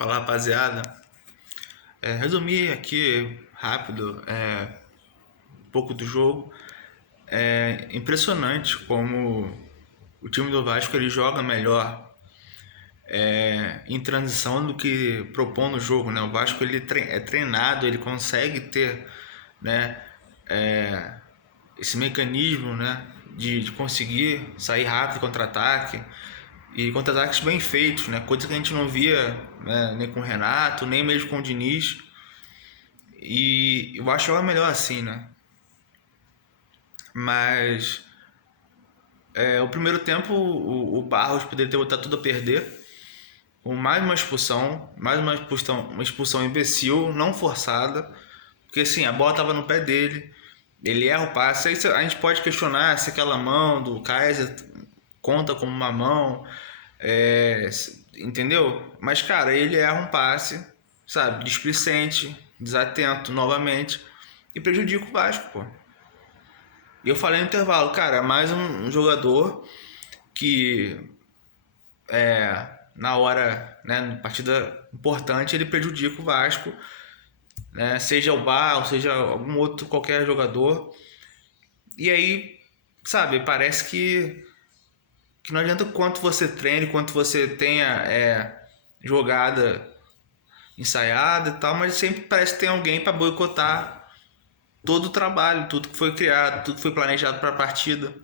Fala, rapaziada. Resumir aqui rápido um pouco do jogo. É impressionante como o time do Vasco ele joga melhor em transição do que propõe no jogo, né? O Vasco ele é treinado, ele consegue ter, né, esse mecanismo, né, de conseguir sair rápido contra-ataque e contra-ataques bem feitos, né? Coisa que a gente não via, né, nem com o Renato, nem mesmo com o Diniz. E eu acho ela melhor assim, né? Mas o primeiro tempo o Barros poderia ter botado tudo a perder. Com uma expulsão imbecil, não forçada. Porque assim, a bola estava no pé dele. Ele erra o passe. Aí a gente pode questionar se aquela mão do Kaiser conta como uma mão. Entendeu? Mas, cara, ele erra um passe, sabe? Displicente, desatento novamente. E prejudica o Vasco, pô. E eu falei no intervalo, cara, mais um jogador que na hora, né, na partida importante, ele prejudica o Vasco, né, seja o Bar, ou seja algum outro qualquer jogador. E aí, sabe, parece que não adianta quanto você treine, quanto você tenha jogada ensaiada e tal, mas sempre parece que tem alguém para boicotar todo o trabalho, tudo que foi criado, tudo que foi planejado para a partida.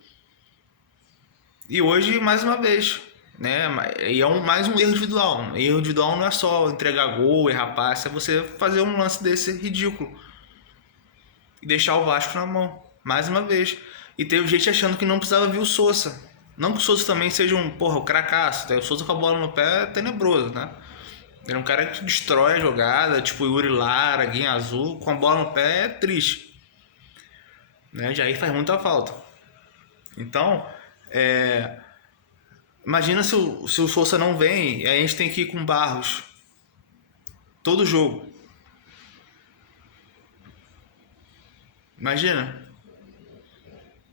E hoje, mais uma vez, né? E é mais um erro individual. Erro individual não é só entregar gol, errar passe, é você fazer um lance desse ridículo e deixar o Vasco na mão, mais uma vez. E teve gente achando que não precisava vir o Sousa. Não que o Sousa também seja o cracaço. O Sousa com a bola no pé é tenebroso, né? Ele é um cara que destrói a jogada, tipo Yuri Lara, Guinha Azul, com a bola no pé é triste. Né? Já aí faz muita falta. Então, imagina se o Sousa não vem e aí a gente tem que ir com Barros todo jogo. Imagina.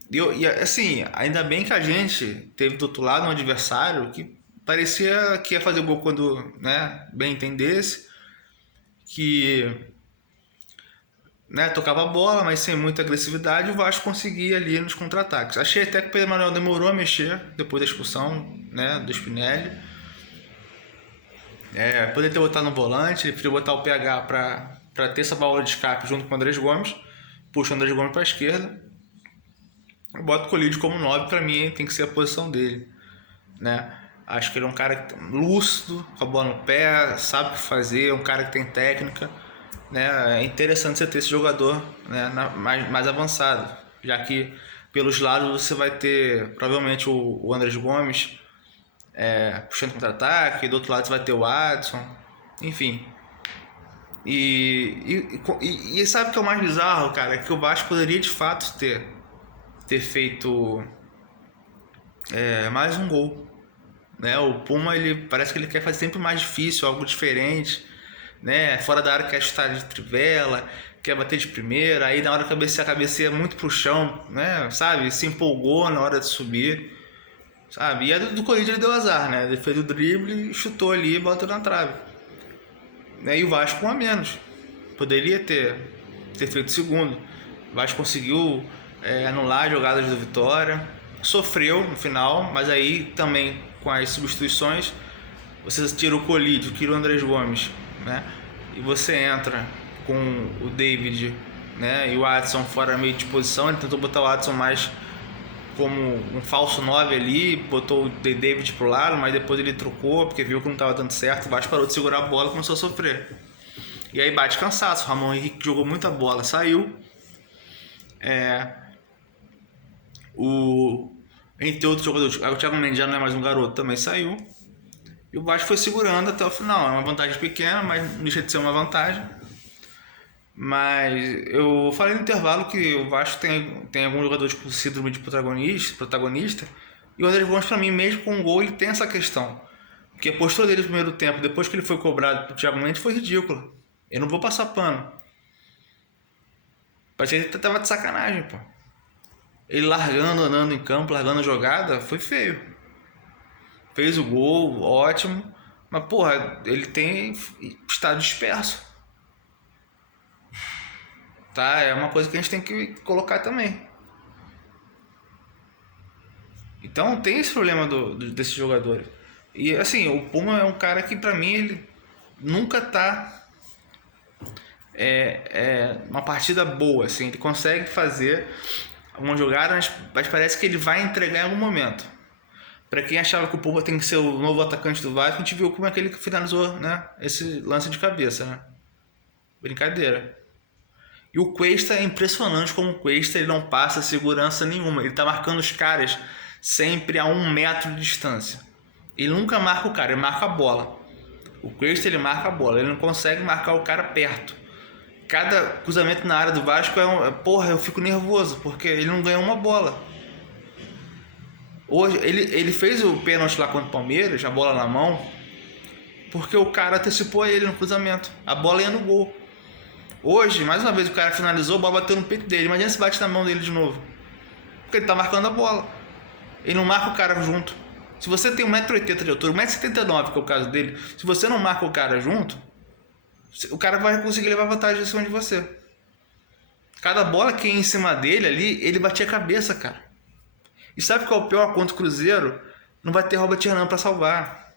E assim, ainda bem que a gente teve do outro lado um adversário que parecia que ia fazer gol quando, né, bem entendesse, que, né, tocava a bola, mas sem muita agressividade, o Vasco conseguia ali nos contra-ataques. Achei até que o Pedro Manuel demorou a mexer depois da expulsão, né, do Spinelli. Poderia ter botado no volante, ele preferiu botar o PH para ter essa válvula de escape junto com o Andrés Gomes, puxa o Andrés Gomes para a esquerda. Eu boto o Colídio como 9, para mim tem que ser a posição dele, né? Acho que ele é um cara lúcido, com a bola no pé, sabe o que fazer, é um cara que tem técnica, né? É interessante você ter esse jogador, né, mais avançado, já que pelos lados você vai ter provavelmente o Andrés Gomes puxando contra-ataque, do outro lado você vai ter o Adson, enfim. E sabe o que é o mais bizarro, cara? É que o Vasco poderia de fato ter feito mais um gol, né? O Puma ele parece que ele quer fazer sempre mais difícil, algo diferente, né? Fora da área quer chutar de trivela, quer bater de primeira, aí na hora cabeceia muito pro chão, né? Sabe? Se empolgou na hora de subir, sabe? E a do Corinthians ele deu azar, né? Ele fez o drible, chutou ali e botou na trave, né? E o Vasco um a menos, poderia ter feito o segundo. O Vasco conseguiu anular as jogadas do Vitória, sofreu no final, mas aí também com as substituições você tira o Colídio, tira o Andrés Gomes, né? E você entra com o David, né? E o Adson fora meio de posição, ele tentou botar o Adson mais como um falso 9 ali, botou o David pro lado, mas depois ele trocou porque viu que não estava dando certo, o Vasco parou de segurar a bola e começou a sofrer. E aí bate cansaço, o Ramon Henrique jogou muita bola, saiu. Entre outros jogadores, o Thiago Mendes já não é mais um garoto, também saiu. E o Vasco foi segurando até o final. É uma vantagem pequena, mas não deixa de ser uma vantagem. Mas eu falei no intervalo que o Vasco tem alguns jogadores com síndrome de protagonista. E o André Gomes, pra mim, mesmo com o gol, ele tem essa questão. Porque a postura dele no primeiro tempo, depois que ele foi cobrado pro Thiago Mendes, foi ridícula. Eu não vou passar pano. Parecia que ele tava de sacanagem, pô. Ele andando em campo, largando a jogada, foi feio. Fez o gol, ótimo, Mas, porra, ele tem estado disperso. Tá? É uma coisa que a gente tem que colocar também. Então tem esse problema desses jogadores. E assim, o Puma é um cara que pra mim ele nunca tá uma partida boa, assim, ele consegue fazer uma jogada, mas parece que ele vai entregar em algum momento. Pra quem achava que o Puma tem que ser o novo atacante do Vasco, a gente viu como é que ele finalizou, né, esse lance de cabeça, né? Brincadeira. E o Cuesta é impressionante como o Cuesta ele não passa segurança nenhuma. Ele tá marcando os caras sempre a 1 metro de distância. Ele nunca marca o cara, ele marca a bola. O Cuesta ele marca a bola, ele não consegue marcar o cara perto. Cada cruzamento na área do Vasco porra, eu fico nervoso, porque ele não ganhou uma bola. Hoje, ele fez o pênalti lá contra o Palmeiras, a bola na mão, porque o cara antecipou ele no cruzamento. A bola ia no gol. Hoje, mais uma vez, o cara finalizou, a bola bateu no peito dele. Imagina se bate na mão dele de novo. Porque ele tá marcando a bola. Ele não marca o cara junto. Se você tem 1,80 m de altura, 1,79 m que é o caso dele, se você não marca o cara junto, o cara vai conseguir levar vantagem em cima de você. Cada bola que ia em cima dele ali, ele batia a cabeça, cara. E sabe qual é o pior? Contra o Cruzeiro, não vai ter Robert Renan pra salvar.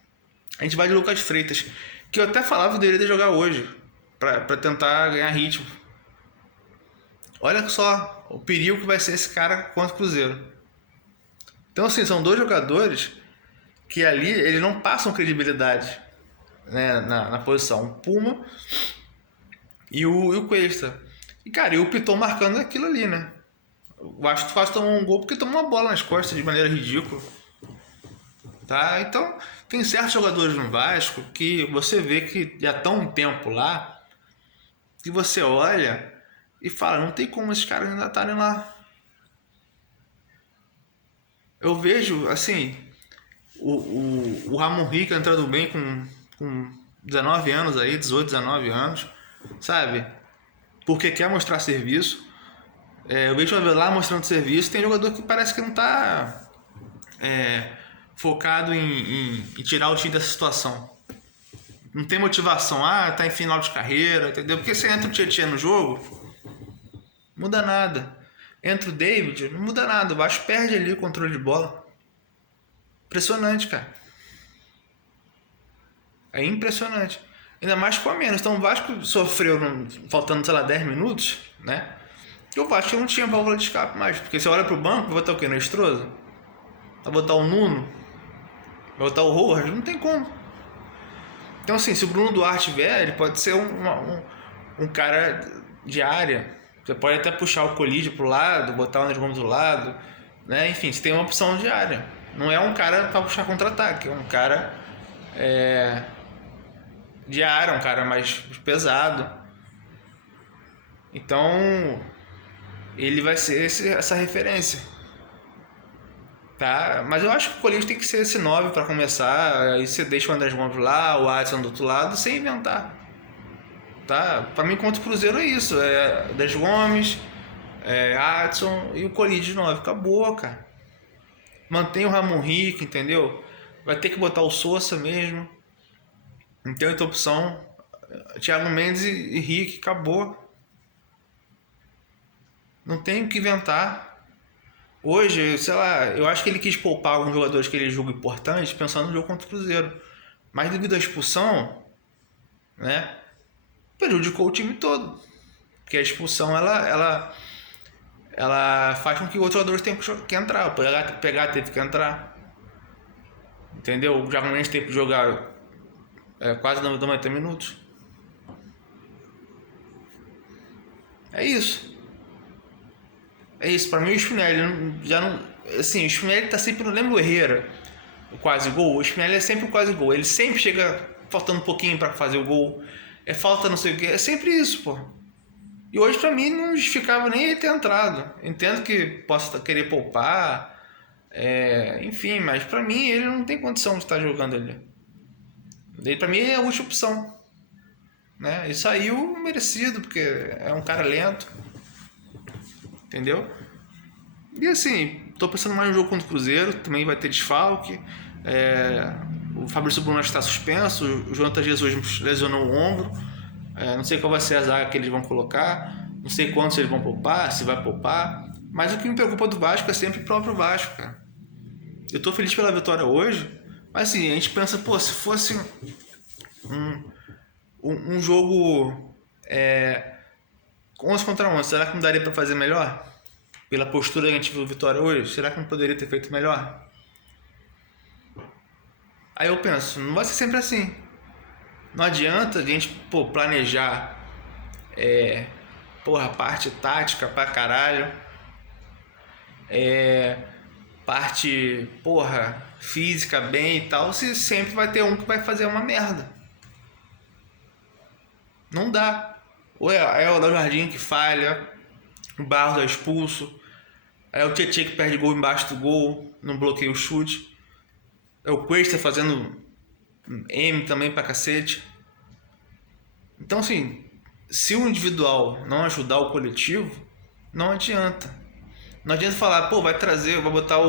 A gente vai de Lucas Freitas, que eu até falava que deveria jogar hoje, pra tentar ganhar ritmo. Olha só o perigo que vai ser esse cara contra o Cruzeiro. Então, assim, são dois jogadores que ali eles não passam credibilidade, né, na posição. O Puma e o Cuesta. E, cara, e o Piton marcando aquilo ali, né? O Vasco quase tomou um gol porque tomou uma bola nas costas de maneira ridícula. Tá? Então, tem certos jogadores no Vasco que você vê que já estão um tempo lá, que você olha e fala, não tem como esses caras ainda estarem lá. Eu vejo, assim, o Ramon Rica entrando bem com 19 anos aí, 18, 19 anos, sabe? Porque quer mostrar serviço. Eu vejo o Avelar mostrando serviço. Tem jogador que parece que não tá focado em tirar o time dessa situação. Não tem motivação. Tá em final de carreira, entendeu? Porque você entra o Tietchan no jogo, muda nada. Entra o David, não muda nada. O Vasco perde ali o controle de bola. Impressionante, cara. É impressionante. Ainda mais com a menos. Então o Vasco sofreu faltando, sei lá, 10 minutos, né? E o Vasco não tinha válvula de escape mais. Porque você olha pro banco, vai botar o quê? Nestrosa? Vai botar o Nuno? Vai botar o Rojas? Não tem como. Então, assim, se o Bruno Duarte vier, ele pode ser um cara de área. Você pode até puxar o Colídio pro lado, botar o André Gomes do lado, né? Enfim, você tem uma opção de área. Não é um cara para puxar contra-ataque, é um cara de área, um cara mais pesado. Então, ele vai ser essa referência. Tá? Mas eu acho que o Colídio tem que ser esse 9 para começar. Aí você deixa o André Gomes lá, o Adson do outro lado, sem inventar. Tá? Para mim, contra o Cruzeiro é isso. André Gomes, Adson e o Colídio de 9. Acabou, cara. Mantém o Ramon Rico, entendeu? Vai ter que botar o Sousa mesmo. Não tem outra opção. Thiago Mendes e Rick, acabou. Não tem o que inventar. Hoje, sei lá, eu acho que ele quis poupar alguns jogadores que ele julga importantes pensando no jogo contra o Cruzeiro. Mas devido à expulsão, né, prejudicou o time todo. Porque a expulsão, ela faz com que outros jogadores tenham que entrar. O pegar teve que entrar. Entendeu? O Thiago Mendes teve que jogar quase 90 minutos. É isso. É isso, pra mim o Spinelli já não. Assim, o Spinelli tá sempre. Não lembra o Herrera, o quase gol? O Spinelli é sempre o quase gol. Ele sempre chega faltando um pouquinho pra fazer o gol. Falta não sei o que. É sempre isso, pô. E hoje pra mim não justificava nem ele ter entrado. Entendo que possa querer poupar. Enfim, mas pra mim ele não tem condição de estar jogando ali. Ele pra mim é a última opção. Né? E saiu merecido, porque é um cara lento. Entendeu? E assim, tô pensando mais no jogo contra o Cruzeiro, também vai ter desfalque. o Fabrício Bruno está suspenso, o Jonathan Jesus lesionou o ombro, não sei qual vai ser a zaga que eles vão colocar, não sei quantos eles vão poupar, se vai poupar, mas o que me preocupa do Vasco é sempre o próprio Vasco, cara. Eu tô feliz pela vitória hoje, mas assim, a gente pensa, pô, se fosse um jogo 11 contra 11, será que não daria pra fazer melhor? Pela postura que a gente viu vitória hoje, será que não poderia ter feito melhor? Aí eu penso, não vai ser sempre assim. Não adianta a gente, planejar parte tática pra caralho, parte, física bem e tal, se sempre vai ter um que vai fazer uma merda. Não dá. Ou é o Jardim que falha, o Barros é expulso, é o Tietchan que perde gol embaixo do gol, não bloqueia o chute, é o Cuesta fazendo M também pra cacete. Então assim, se o individual não ajudar o coletivo, não adianta. Não adianta falar, vai botar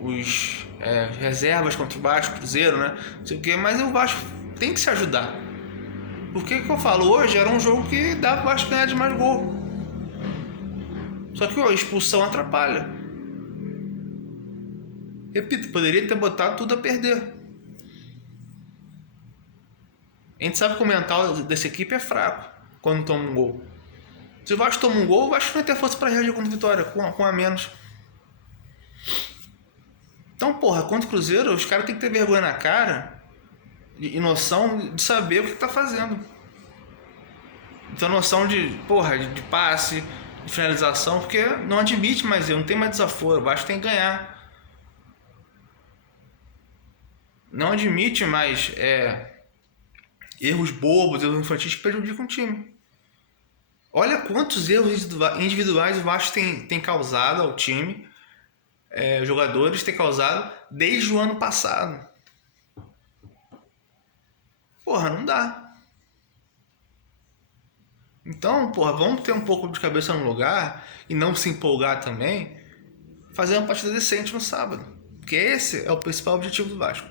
os reservas contra o Vasco, Cruzeiro, né? Não sei o que, mas o Vasco tem que se ajudar. Porque que eu falo, hoje era um jogo que dava o Vasco ganhar de mais gol. Só que a expulsão atrapalha. Repito, poderia ter botado tudo a perder. A gente sabe que o mental dessa equipe é fraco quando toma um gol. Se o Vasco toma um gol, o Vasco não vai ter força para reagir contra a vitória, com a menos. Então, contra o Cruzeiro, os caras têm que ter vergonha na cara e noção de saber o que tá fazendo. Então, noção de passe, de finalização, porque não admite mais erro, não tem mais desaforo, o Vasco tem que ganhar. Não admite mais erros bobos, erros infantis que prejudicam o time. Olha quantos erros individuais o Vasco tem causado ao time, jogadores têm causado desde o ano passado. Não dá. Então, vamos ter um pouco de cabeça no lugar e não se empolgar também, fazer uma partida decente no sábado. Porque esse é o principal objetivo do Vasco.